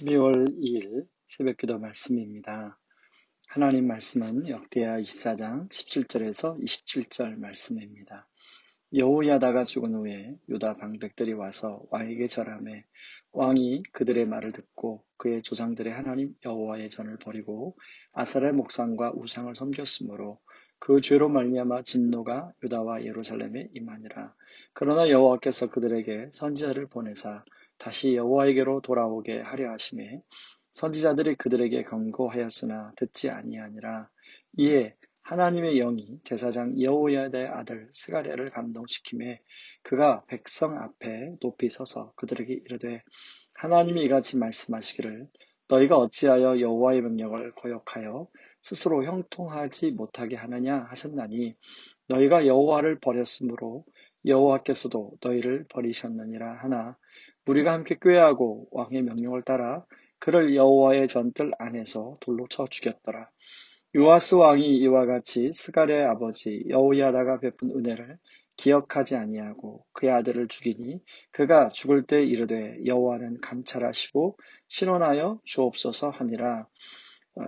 12월 2일 새벽기도 말씀입니다. 하나님 말씀은 역대하 24장 17절에서 27절 말씀입니다. 여호야다가 죽은 후에 유다 방백들이 와서 왕에게 절하매 왕이 그들의 말을 듣고 그의 조상들의 하나님 여호와의 전을 버리고 아사렐 목상과 우상을 섬겼으므로 그 죄로 말미암아 진노가 유다와 예루살렘에 임하니라. 그러나 여호와께서 그들에게 선지자를 보내사 다시 여호와에게로 돌아오게 하려 하심에 선지자들이 그들에게 경고하였으나 듣지 아니하니라. 이에 하나님의 영이 제사장 여호야다의 아들 스가랴를 감동시키매 그가 백성 앞에 높이 서서 그들에게 이르되 하나님이 이같이 말씀하시기를 너희가 어찌하여 여호와의 명령을 거역하여 스스로 형통하지 못하게 하느냐 하셨나니 너희가 여호와를 버렸으므로 여호와께서도 너희를 버리셨느니라 하나 무리가 함께 꾀하고 왕의 명령을 따라 그를 여호와의 전뜰 안에서 돌로 쳐 죽였더라. 요아스 왕이 이와 같이 스가랴의 아버지 여호야다가 베푼 은혜를 기억하지 아니하고 그의 아들을 죽이니 그가 죽을 때 이르되 여호와는 감찰하시고 신원하여 주옵소서 하니라.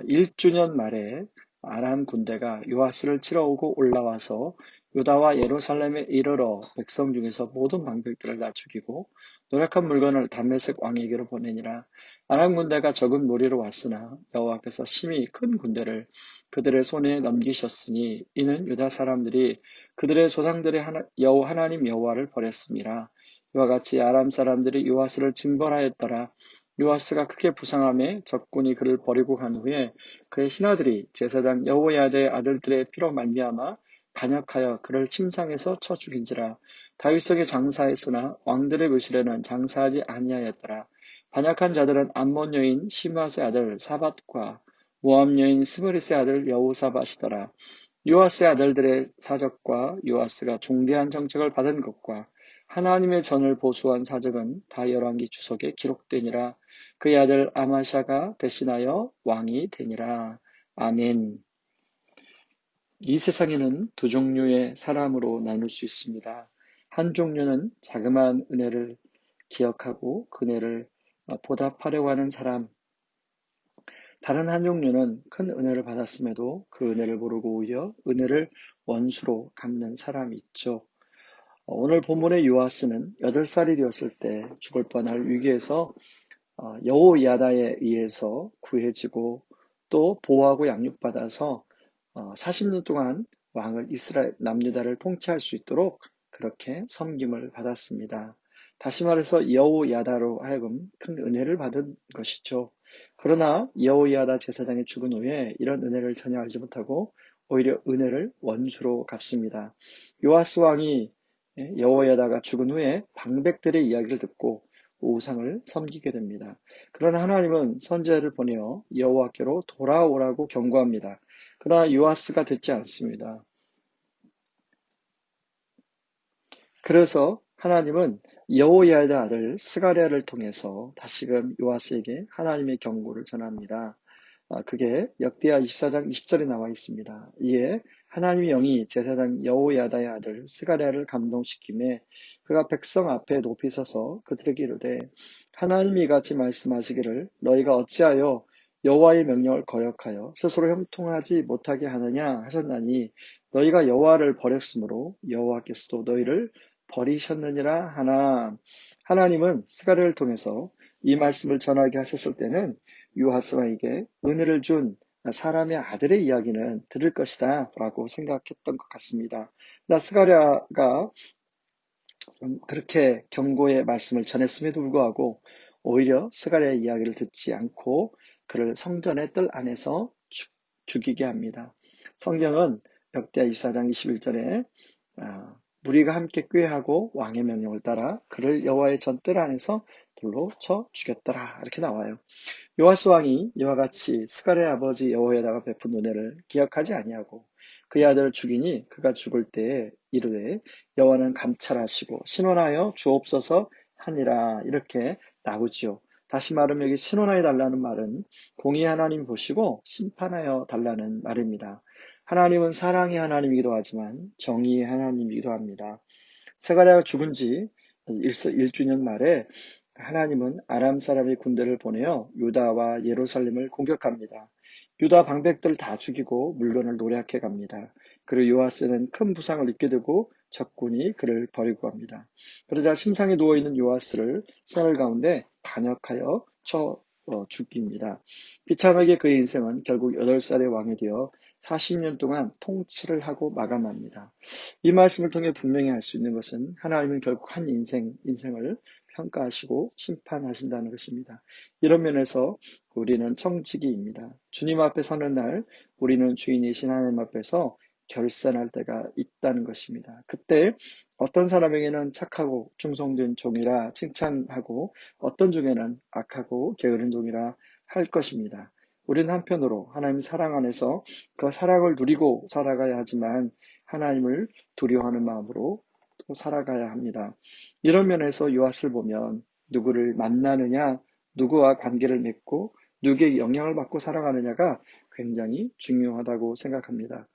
1주년 말에 아람 군대가 요아스를 치러 오고 올라와서 유다와 예루살렘에 이르러 백성 중에서 모든 방백들을 다 죽이고 노력한 물건을 다메섹 왕에게로 보내니라. 아람 군대가 적은 무리로 왔으나 여호와께서 심히 큰 군대를 그들의 손에 넘기셨으니 이는 유다 사람들이 그들의 조상들의 하나님 여호와를 버렸습니다. 이와 같이 아람 사람들이 요아스를 징벌하였더라. 요아스가 크게 부상함에 적군이 그를 버리고 간 후에 그의 신하들이 제사장 여호야다의 아들들의 피로 말미암아 반역하여 그를 침상에서 쳐 죽인지라. 다윗성에 장사했으나 왕들의 묘실에는 장사하지 아니하였더라. 반역한 자들은 암몬 여인 시므앗의 아들 사밧과 모압 여인 스브릿의 아들 여호사밧이더라. 요아스의 아들들의 사적과 요아스가 중대한 정책을 받은 것과 하나님의 전을 보수한 사적은 다 열왕기 주석에 기록되니라. 그의 아들 아마샤가 대신하여 왕이 되니라. 아멘. 이 세상에는 두 종류의 사람으로 나눌 수 있습니다. 한 종류는 자그마한 은혜를 기억하고 그 은혜를 보답하려고 하는 사람. 다른 한 종류는 큰 은혜를 받았음에도 그 은혜를 모르고 오히려 은혜를 원수로 갚는 사람이 있죠. 오늘 본문의 요아스는 8살이 되었을 때 죽을 뻔할 위기에서 여호야다에 의해서 구해지고 또 보호하고 양육받아서 40년 동안 왕을 이스라엘 남유다를 통치할 수 있도록 그렇게 섬김을 받았습니다. 다시 말해서 여호야다로 하여금 큰 은혜를 받은 것이죠. 그러나 여호야다 제사장이 죽은 후에 이런 은혜를 전혀 알지 못하고 오히려 은혜를 원수로 갚습니다. 요아스 왕이 여호야다가 죽은 후에 방백들의 이야기를 듣고 우상을 섬기게 됩니다. 그러나 하나님은 선지자를 보내어 여호와께로 돌아오라고 경고합니다. 그러나 요아스가 듣지 않습니다. 그래서 하나님은 여호야다 아들 스가랴를 통해서 다시금 요아스에게 하나님의 경고를 전합니다. 그게 역대하 24장 20절에 나와 있습니다. 이에 하나님의 영이 제사장 여호야다의 아들 스가랴를 감동시키매 그가 백성 앞에 높이 서서 그들에게 이르되 하나님이 이같이 말씀하시기를 너희가 어찌하여 여호와의 명령을 거역하여 스스로 형통하지 못하게 하느냐 하셨나니 너희가 여호와를 버렸으므로 여호와께서도 너희를 버리셨느니라 하나. 하나님은 스가랴를 통해서 이 말씀을 전하게 하셨을 때는 요아스에게 은혜를 준 사람의 아들의 이야기는 들을 것이다 라고 생각했던 것 같습니다. 그러나 스가랴가 그렇게 경고의 말씀을 전했음에도 불구하고 오히려 스가랴의 이야기를 듣지 않고 그를 성전의 뜰 안에서 죽이게 합니다. 성경은 역대하 24장 21절에 무리가 함께 꾀하고 왕의 명령을 따라 그를 여호와의 전뜰 안에서 돌로 쳐 죽였더라 이렇게 나와요. 요아스 왕이 이와 같이 스가랴의 아버지 여호야다가 베푼 은혜를 기억하지 아니하고 그의 아들을 죽이니 그가 죽을 때에 이르되 여호와는 감찰하시고 신원하여 주옵소서 하니라 이렇게 나오지요. 다시 말하면 여기 신원하여 달라는 말은 공의 하나님 보시고 심판하여 달라는 말입니다. 하나님은 사랑의 하나님이기도 하지만 정의의 하나님이기도 합니다. 스가랴가 죽은 지 1주년 말에 하나님은 아람 사람의 군대를 보내어 유다와 예루살렘을 공격합니다. 유다 방백들 다 죽이고 물건을 노략해 갑니다. 그리고 요아스는 큰 부상을 입게 되고 적군이 그를 버리고 갑니다. 그러자 침상에 누워있는 요아스를 썰 가운데 반역하여 죽입니다. 비참하게 그의 인생은 결국 8살의 왕이 되어 40년 동안 통치를 하고 마감합니다. 이 말씀을 통해 분명히 알 수 있는 것은 하나님은 결국 한 인생을 평가하시고 심판하신다는 것입니다. 이런 면에서 우리는 청지기입니다. 주님 앞에 서는 날 우리는 주인이신 하나님 앞에서 결산할 때가 있다는 것입니다. 그때 어떤 사람에게는 착하고 충성된 종이라 칭찬하고 어떤 중에는 악하고 게으른 종이라 할 것입니다. 우리는 한편으로 하나님 사랑 안에서 그 사랑을 누리고 살아가야 하지만 하나님을 두려워하는 마음으로 또 살아가야 합니다. 이런 면에서 요아스를 보면 누구를 만나느냐, 누구와 관계를 맺고 누구에게 영향을 받고 살아가느냐가 굉장히 중요하다고 생각합니다.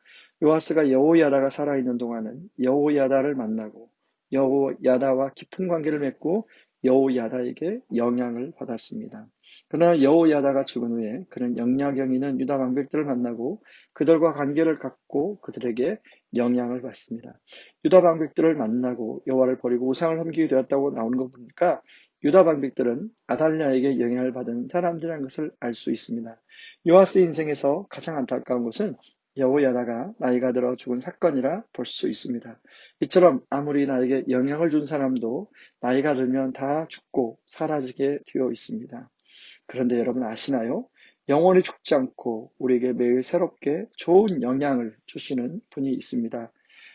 요아스가 여호야다가 살아있는 동안은 여호야다를 만나고 여호야다와 깊은 관계를 맺고 여호야다에게 영향을 받았습니다. 그러나 여호야다가 죽은 후에 그는 영향력 있는 유다 방백들을 만나고 그들과 관계를 갖고 그들에게 영향을 받습니다. 유다 방백들을 만나고 여호와를 버리고 우상을 섬기게 되었다고 나오는 거 보니까 유다 방백들은 아달랴에게 영향을 받은 사람들이라는 것을 알 수 있습니다. 요아스 인생에서 가장 안타까운 것은 여호야다가 나이가 들어 죽은 사건이라 볼 수 있습니다. 이처럼 아무리 나에게 영향을 준 사람도 나이가 들면 다 죽고 사라지게 되어 있습니다. 그런데 여러분 아시나요? 영원히 죽지 않고 우리에게 매일 새롭게 좋은 영향을 주시는 분이 있습니다.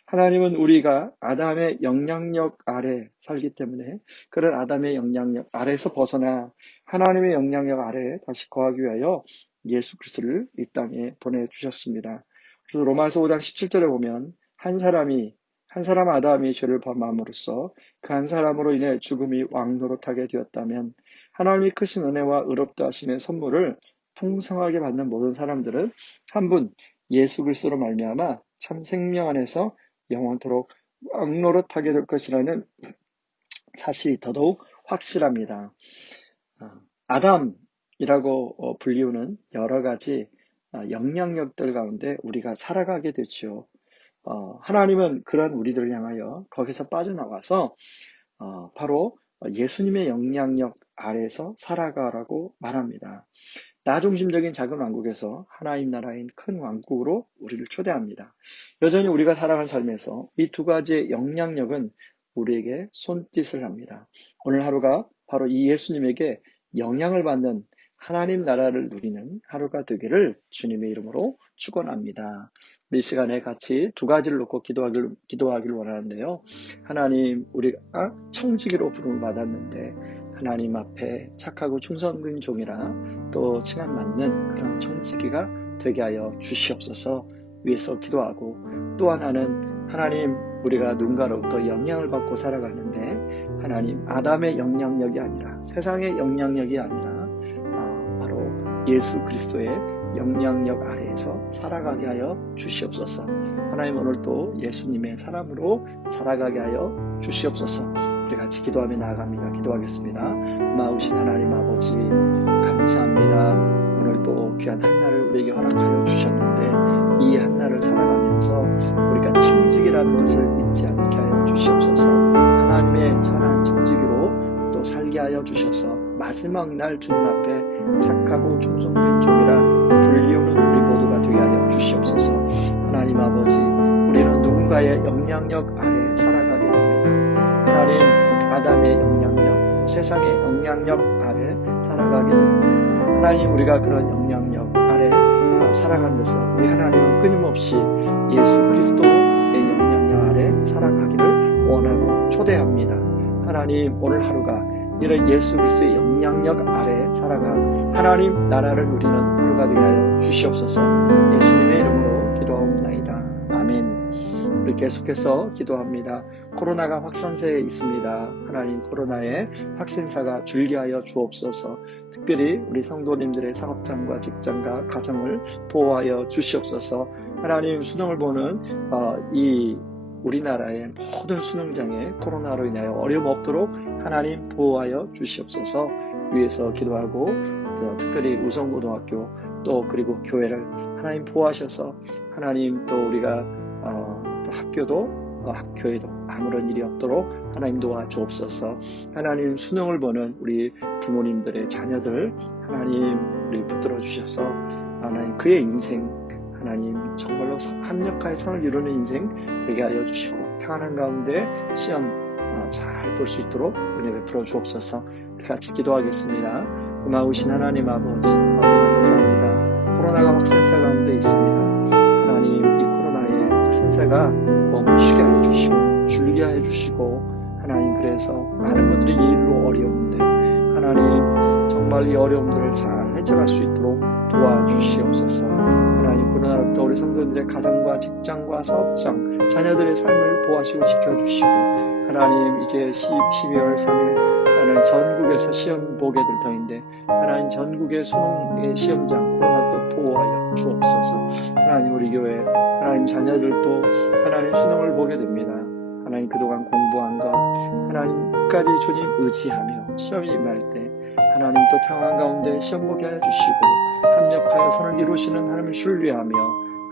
하나님은 우리가 아담의 영향력 아래 살기 때문에 그런 아담의 영향력 아래에서 벗어나 하나님의 영향력 아래에 다시 거하기 위하여 예수 그리스도를 이 땅에 보내주셨습니다. 그래서 로마서 5장 17절에 보면 한 사람 아담이 죄를 범함으로써 그 한 사람으로 인해 죽음이 왕노릇하게 되었다면 하나님이 크신 은혜와 의롭다 하심의 선물을 풍성하게 받는 모든 사람들은 한 분 예수 그리스도로 말미암아 참 생명 안에서 영원토록 왕노릇하게 될 것이라는 사실이 더더욱 확실합니다. 아담이라고 불리우는 여러 가지 영향력들 가운데 우리가 살아가게 되죠. 하나님은 그런 우리들을 향하여 거기서 빠져나와서 바로 예수님의 영향력 아래에서 살아가라고 말합니다. 나 중심적인 작은 왕국에서 하나님 나라인 큰 왕국으로 우리를 초대합니다. 여전히 우리가 살아가는 삶에서 이 두 가지의 영향력은 우리에게 손짓을 합니다. 오늘 하루가 바로 이 예수님에게 영향을 받는 하나님 나라를 누리는 하루가 되기를 주님의 이름으로 축원합니다. 이 시간에 같이 두 가지를 놓고 기도하길 원하는데요. 하나님, 우리가 청지기로 부름을 받았는데 하나님 앞에 착하고 충성된 종이라 또 칭함 맞는 그런 청지기가 되게 하여 주시옵소서 위해서 기도하고, 또 하나는 하나님, 우리가 누군가로부터 영향을 받고 살아가는데 하나님 아담의 영향력이 아니라 세상의 영향력이 아니라 바로 예수 그리스도의 영향력 아래에서 살아가게 하여 주시옵소서. 하나님, 오늘 또 예수님의 사람으로 살아가게 하여 주시옵소서. 우리 같이 기도하며 나아갑니다. 기도하겠습니다. 마우신 하나님 아버지, 감사합니다. 오늘 또 귀한 한날을 우리에게 허락하여 주셨는데 이 한날을 살아가면서 우리가 청직이라는 것을 잊지 않게 하여 주시옵소서. 하나님의 선한 청지기로 또 살게 하여 주셔서 마지막 날 주님 앞에 착하고 충성된 종이라 불리우는 우리 모두가 되게 하여 주시옵소서. 하나님 아버지, 우리는 누군가의 영향력 아래 살아가게 됩니다. 하나님, 아담의 영향력, 세상의 영향력 아래 살아가게 됩니다. 하나님, 우리가 그런 영향력 아래 살아가는 데서 우리 하나님은 끊임없이 예수 그리스도의 영향력 아래 살아가기를 원하고 초대합니다. 하나님, 오늘 하루가 이런 예수 그리스도의 영향력 아래 살아가 하나님 나라를 누리는 하루가 되게 하여 주시옵소서. 예수님의 이름으로 기도하옵나이다. 아멘. 우리 계속해서 기도합니다. 코로나가 확산세에 있습니다. 하나님, 코로나의 확산사가 줄게 하여 주옵소서. 특별히 우리 성도님들의 사업장과 직장과 가정을 보호하여 주시옵소서. 하나님, 수능을 보는 이 우리나라의 모든 수능장애 코로나로 인하여 어려움 없도록 하나님 보호하여 주시옵소서. 위에서 기도하고 특별히 우성고등학교 또 그리고 교회를 하나님 보호하셔서 하나님 또 우리가 또 학교도 교회도 아무런 일이 없도록 하나님 도와주옵소서. 하나님 수능을 보는 우리 부모님들의 자녀들 하나님 우리 붙들어 주셔서 하나님 그의 인생 하나님 정말로 합력하여 선을 이루는 인생 되게 하여 주시고 평안한 가운데 시험 잘 볼 수 있도록 은혜 베풀어 주옵소서. 우리 같이 기도하겠습니다. 고마우신 하나님 아버지 감사합니다. 코로나가 확산세 가운데 있습니다. 하나님 이 코로나의 확산세가 멈추게 하여 주시고 줄게 하여 주시고 하나님 그래서 많은 분들이 이 일로 어려운데 하나님 정말 이 어려움들을 잘 헤쳐갈 수 있도록 도와주시옵소서. 하나님 코로나로부터 우리 성도들의 가정과 직장과 사업장 자녀들의 삶을 보호하시고 지켜주시고 하나님 이제 12월 3일 하나님 전국에서 시험 보게 될 터인데 하나님 전국의 수능의 시험장 코로나도 보호하여 주옵소서. 하나님 우리 교회 하나님 자녀들도 하나님 수능을 보게 됩니다. 하나님 그동안 공부한 것 하나님 끝까지 주님 의지하며 시험이 임할 때 하나님 또 평안 가운데 시험 보게 하여 주시고 합력하여 선을 이루시는 하나님을 신뢰하며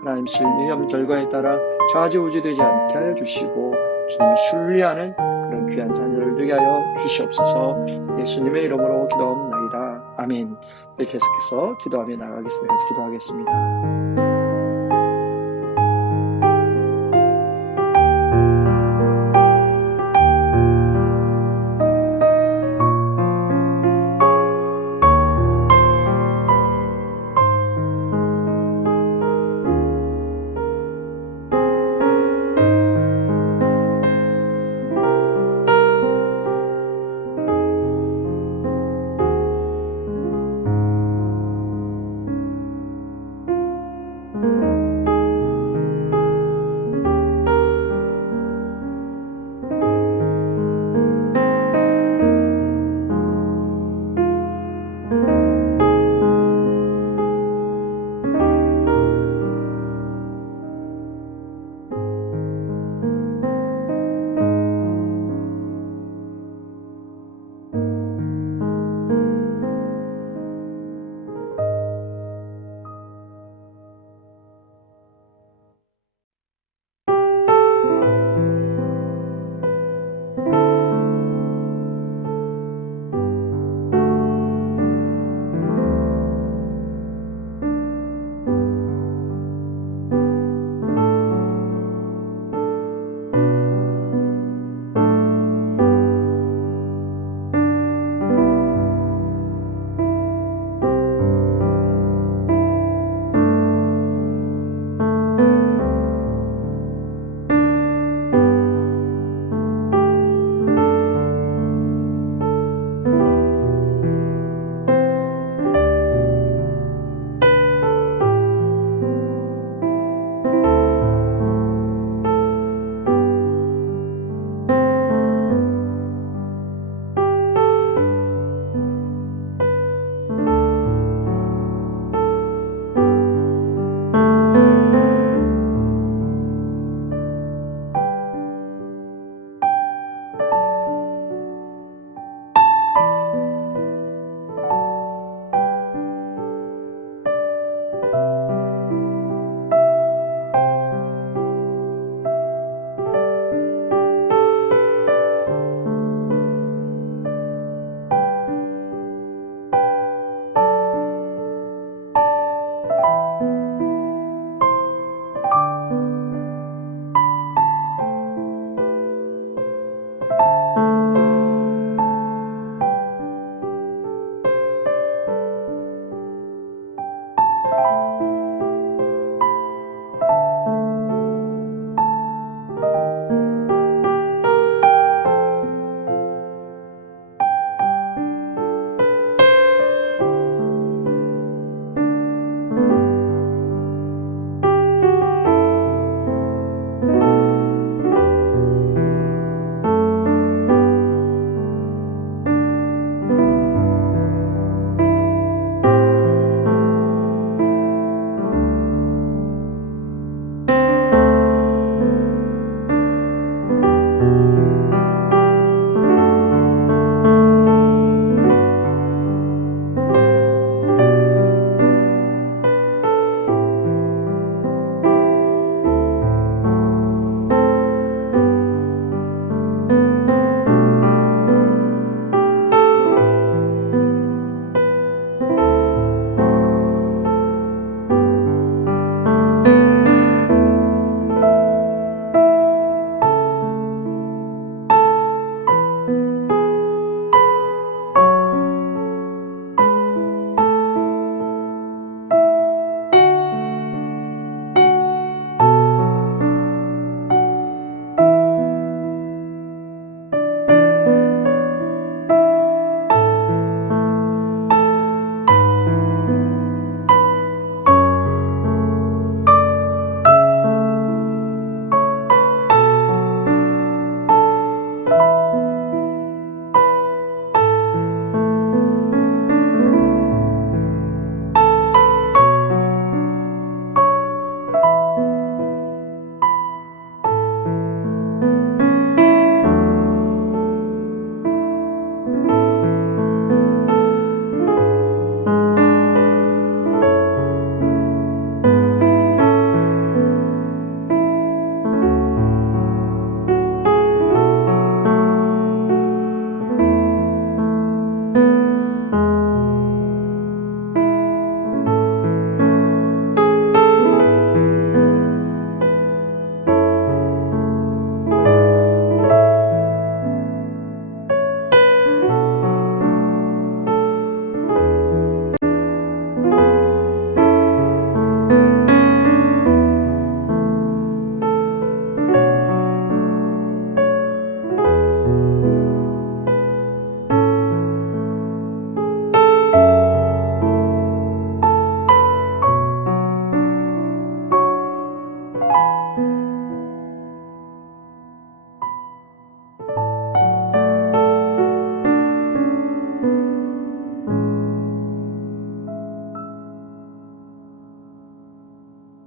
하나님 시험 결과에 따라 좌지우지되지 않게 하여 주시고 주님을 신뢰하는 그런 귀한 자녀를 되게 하여 주시옵소서. 예수님의 이름으로 기도하옵나이다. 아멘. 이렇게 계속해서 기도하며 나가겠습니다. 기도하겠습니다.